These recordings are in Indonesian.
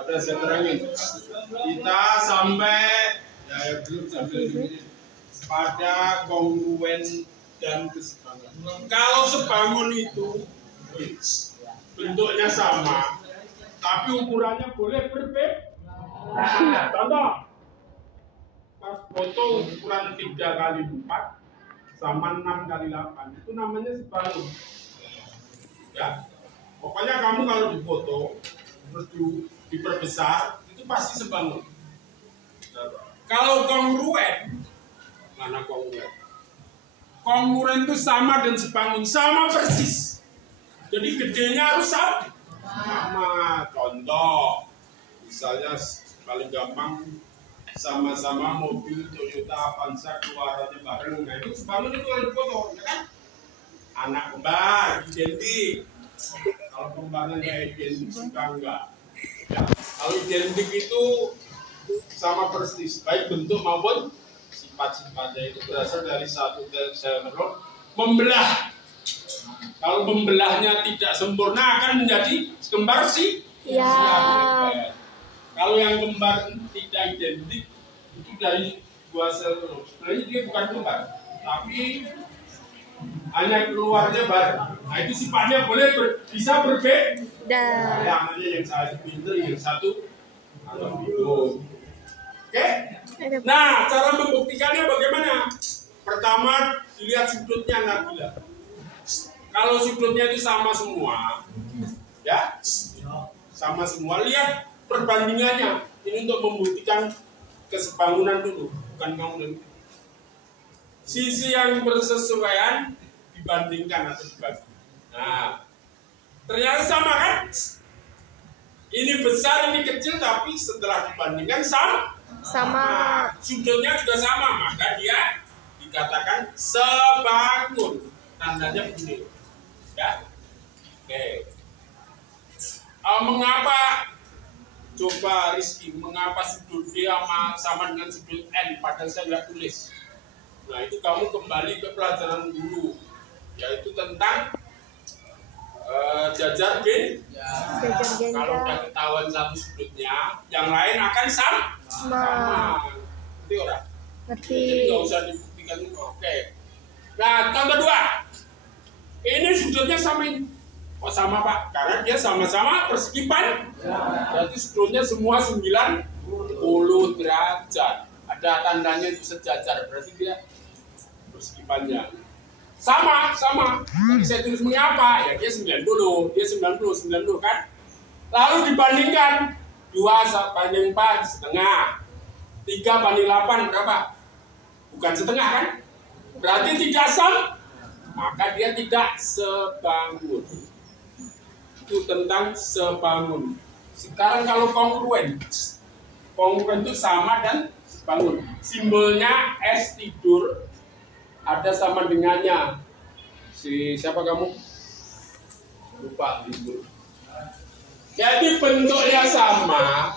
Ada saya terangin. Kita sampai ya belum sampai pada kongruen dan kesebangun. Kalau sebangun itu bentuknya sama, tapi ukurannya boleh berbeda. Contoh, pas foto ukuran 3x4 sama 6x8 itu namanya sebangun. Ya, pokoknya kamu kalau difoto terus diperbesar itu pasti sebangun. Kalau kongruen, mana kongruen? Kongruen itu sama dan sebangun, sama persis. Jadi gedenya harus sama. Contoh, misalnya paling gampang sama-sama mobil Toyota Avanza keluarannya bareng, nah itu sebangun itu kalau difoto, ya kan? Anak kembar identik. Kalau kembarnya nggak identik suka enggak. Ya, kalau identik itu sama persis, baik bentuk maupun sifat-sifatnya itu berasal dari satu sel neurone membelah. Kalau membelahnya tidak sempurna akan menjadi kembar sih. Ya. Kalau yang kembar tidak identik itu dari dua sel neurone. Sebenarnya dia bukan kembar, tapi hanya keluarnya bareng. Nah itu sifatnya bisa berbeda. Yang aja yang satu pinter, yang satu atau bingung. Oke? Nah cara membuktikannya bagaimana? Pertama dilihat sudutnya Nabila. Kalau sudutnya itu sama semua, ya sama semua. Lihat perbandingannya. Ini untuk membuktikan kesebangunan dulu, bukan bangunan. Sisi yang bersesuaian dibandingkan atau dibagi. Nah, ternyata sama kan? Ini besar, ini kecil, tapi setelah dibandingkan sama. Nah, sudutnya juga sama, maka dia dikatakan sebangun. Tandanya begini, ya. Oke. Mengapa? Coba Rizky, mengapa sudut D sama dengan sudut N? Padahal saya nggak tulis. Nah itu kamu kembali ke pelajaran dulu, yaitu tentang jajar gen. Kalau udah ketahuan satu sudutnya, yang lain akan sama. Ngerti orang? Ngerti. Jadi nggak usah dibuktikan. Oke. Nah contoh dua, ini sudutnya sama ini. Kok sama Pak? Karena dia sama-sama persegi pan. Berarti sudutnya semua 90 derajat. Ada tandanya itu sejajar, berarti dia persegi panjang. Sama. Jadi saya tulis mengapa? Ya dia 90, dia 90 kan? Lalu dibandingkan 2 banding 4 setengah, 3 banding 8 berapa? Bukan setengah kan? Berarti tidak sama. Maka dia tidak sebangun. Itu tentang sebangun. Sekarang kalau kongruen itu sama dan sebangun. Simbolnya S tidur ada sama dengannya. Siapa kamu? Lupa tidur. Jadi bentuknya sama.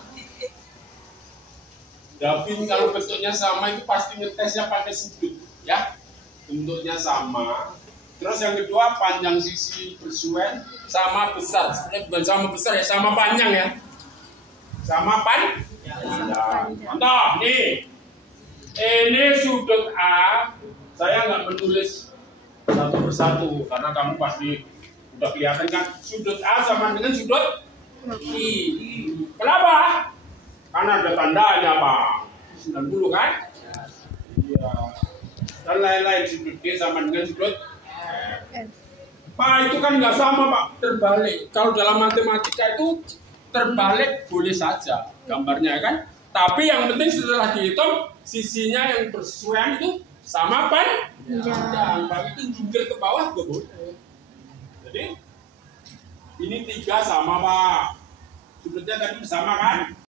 Davin kalau bentuknya sama itu pasti ngetesnya pakai sudut, ya. Bentuknya sama. Terus yang kedua panjang sisi bersuen sama besar. Sebenarnya bukan sama besar ya, sama panjang ya. Sama panjang. Contoh nih. Ini sudut A. Saya nggak menulis satu persatu karena kamu pasti udah kelihatan kan. Sudut A sama dengan sudut I. Kenapa? Karena ada tandanya Pak. 90 kan? Iya. Dan lain-lain sudut D sama dengan sudut Pak itu kan nggak sama Pak, terbalik. Kalau dalam matematika itu terbalik boleh saja gambarnya kan. Tapi yang penting setelah dihitung sisinya yang bersesuaian itu sama panjang. Pak itu jungkir ke bawah juga boleh. Jadi ini 3 sama Pak. Sudutnya tadi sama kan?